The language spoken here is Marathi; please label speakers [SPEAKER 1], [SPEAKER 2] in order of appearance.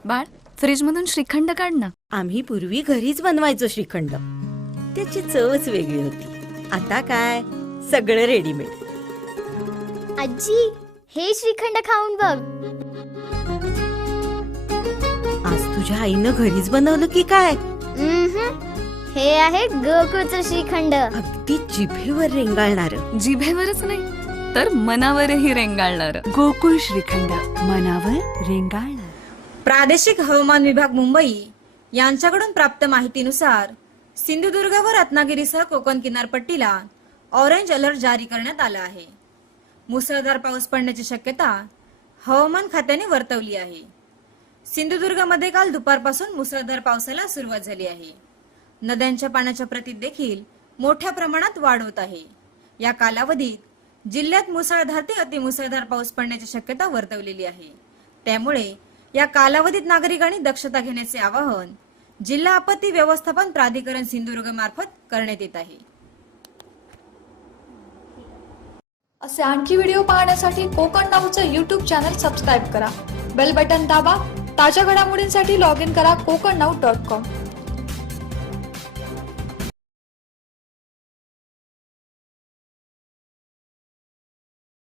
[SPEAKER 1] बाळ, फ्रीज मधून श्रीखंड काढ ना.
[SPEAKER 2] आम्ही पूर्वी घरीच बनवायचो श्रीखंड. त्याची चवच वेगळी होती. आता काय सगळं रेडीमेड.
[SPEAKER 3] आजी, हे श्रीखंड खाऊन बघ.
[SPEAKER 2] आज तुझ्या आईनं घरीच बनवलं की काय?
[SPEAKER 3] हे आहे गोकुळचं श्रीखंड.
[SPEAKER 2] अगदी जिभेवर रेंगाळणार.
[SPEAKER 1] जिभेवरच नाही तर मनावरही रेंगाळणार.
[SPEAKER 4] गोकुळ श्रीखंड, मनावर रेंगाळणार.
[SPEAKER 5] प्रादेशिक हवामान विभाग मुंबई यांच्याकडून प्राप्त माहितीनुसार सिंधुदुर्ग व रत्नागिरीसह कोकण किनारपट्टीला ऑरेंज अलर्ट जारी करण्यात आला आहे. मुसळधार पाऊस पडण्याची शक्यता हवामान खात्याने वर्तवली आहे. सिंधुदुर्गमध्ये काल दुपारपासून मुसळधार पावसाला सुरुवात झाली आहे. नद्यांच्या पाण्याच्या प्रतीत देखील मोठ्या प्रमाणात वाढ होत आहे. या कालावधीत जिल्ह्यात मुसळधार ते अतिमुसळधार पाऊस पडण्याची शक्यता वर्तवलेली आहे. त्यामुळे या कालावधीत नागरिकांनी दक्षता घेण्याचे आवाहन जिल्हा आपत्ती व्यवस्थापन प्राधिकरण सिंधुदुर्ग मार्फत करण्यात येत आहे.
[SPEAKER 6] असे आणखी व्हिडिओ पाहण्यासाठी कोकण नाऊचं यूट्यूब चॅनल सबस्क्राईब करा. बेल बटन दाबा. ताज्या घडामोडींसाठी लॉग इन करा kokarnau.com.